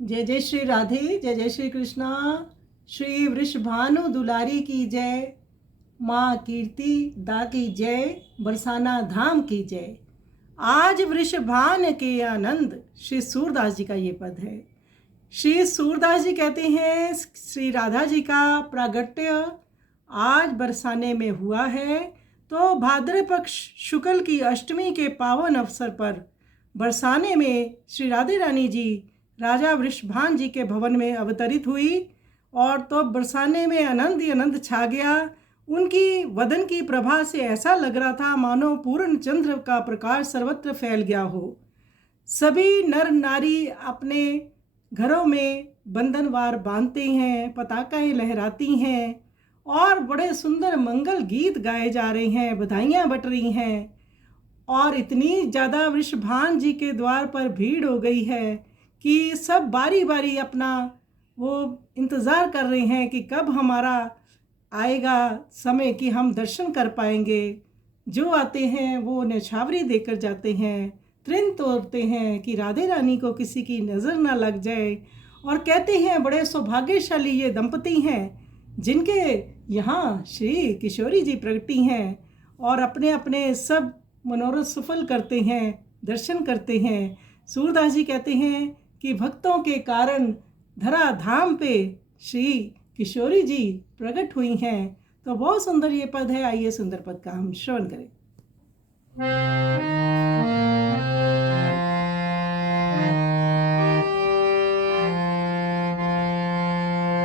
जय जय श्री राधे, जय जय श्री कृष्णा। श्री वृषभानु दुलारी की जय, माँ कीर्ति दा की जय, बरसाना धाम की जय। आज वृषभान के आनंद, श्री सूरदास जी का ये पद है। श्री सूरदास जी कहते हैं श्री राधा जी का प्रागट्य आज बरसाने में हुआ है, तो भाद्र पक्ष शुक्ल की अष्टमी के पावन अवसर पर बरसाने में श्री राधे रानी जी राजा वृषभान जी के भवन में अवतरित हुई। और तो बरसाने में आनंद ही आनंद छा गया। उनकी वदन की प्रभा से ऐसा लग रहा था मानो पूर्ण चंद्र का प्रकाश सर्वत्र फैल गया हो। सभी नर नारी अपने घरों में बंधनवार बांधते हैं, पताकाएं लहराती हैं और बड़े सुंदर मंगल गीत गाए जा रहे हैं, बधाइयाँ बट रही हैं। और इतनी ज़्यादा वृषभान जी के द्वार पर भीड़ हो गई है कि सब बारी बारी अपना वो इंतज़ार कर रहे हैं कि कब हमारा आएगा समय कि हम दर्शन कर पाएंगे। जो आते हैं वो न्यौछावरी देकर जाते हैं, त्रिन तोड़ते हैं कि राधे रानी को किसी की नज़र ना लग जाए, और कहते हैं बड़े सौभाग्यशाली ये दंपति हैं जिनके यहाँ श्री किशोरी जी प्रगटी हैं और अपने अपने सब मनोरथ सफल करते हैं, दर्शन करते हैं। सूरदास जी कहते हैं कि भक्तों के कारण धरा धाम पे श्री किशोरी जी प्रकट हुई हैं। तो बहुत सुंदर ये पद है। आइए सुंदर पद का हम श्रवण करें।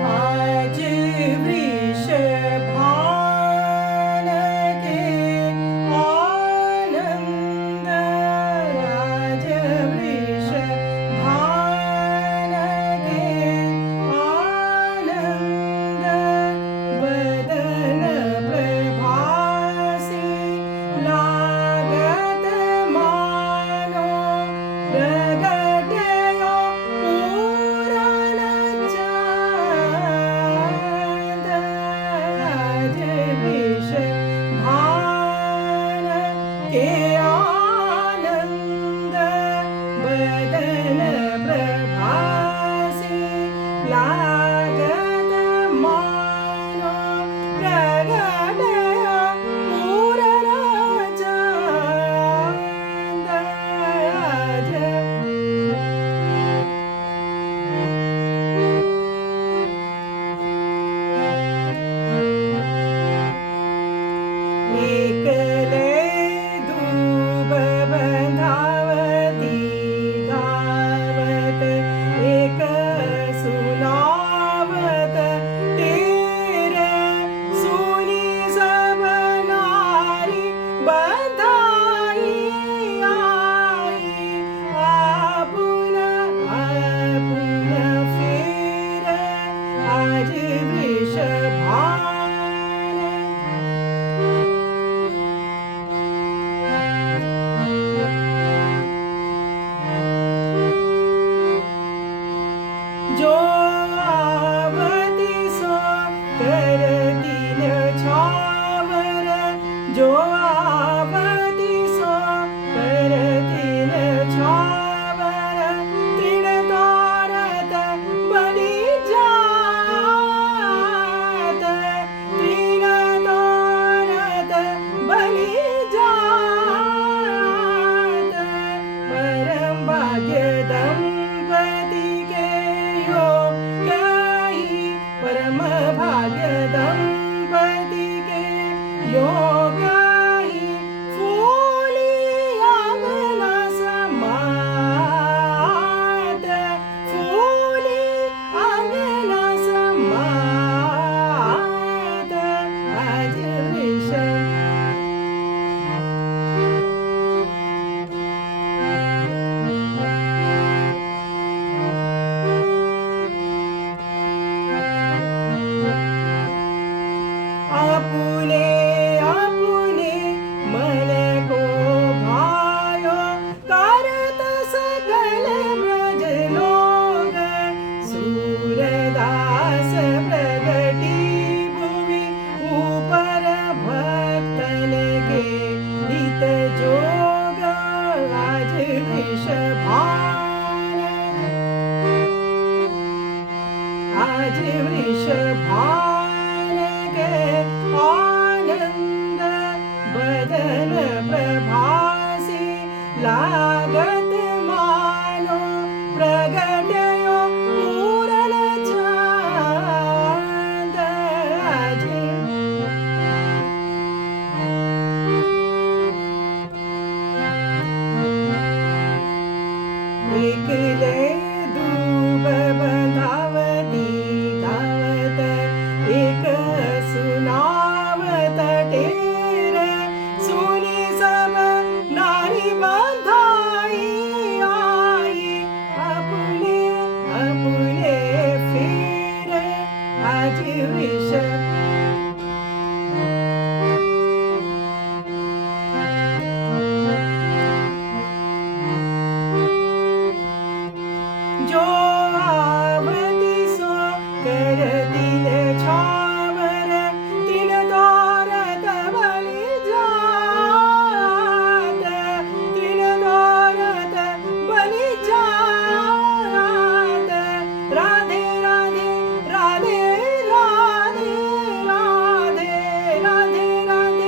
आज वृषभान के आनंद, आज वृषभान के आनंद, बदन प्रभासी लागत करतील छावर तीन दोरत बली जात, तीन दोरत बली जात. राधे राधे राधे राधे राधे राधे राधे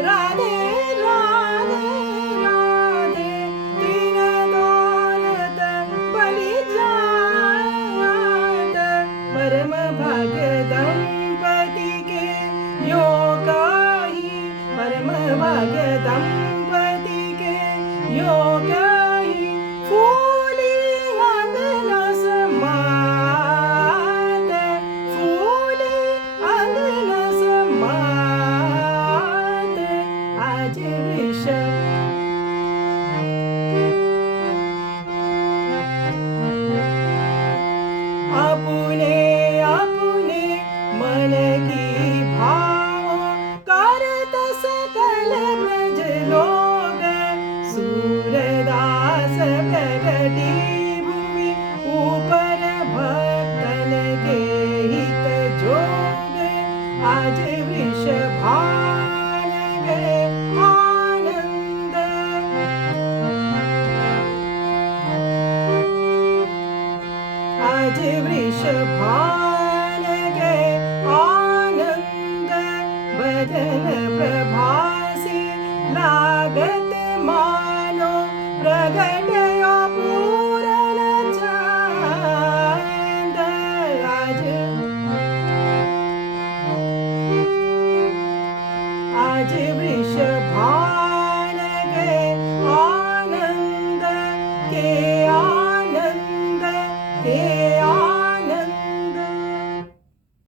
राधे राधे राधे. तीन दोरत बली जात. परम भाग्य दंपती के योग ही, परम भाग्य दंपती के योग ही. फूली अंगन समात, फूली अंगन समात. आज वृष आपुने आपुने मन की भाव करत सकल ब्रज लोग. सूरदास प्रगटी भूमि ऊपर भक्तन के हित जोग. आज वृषभान गए आनंद, आज वृषभान गए आनंद. भजन प्रभासी लागत मानो प्रगटयो पूरन चंद. आज वृषभान गए आनंद के, आनंद के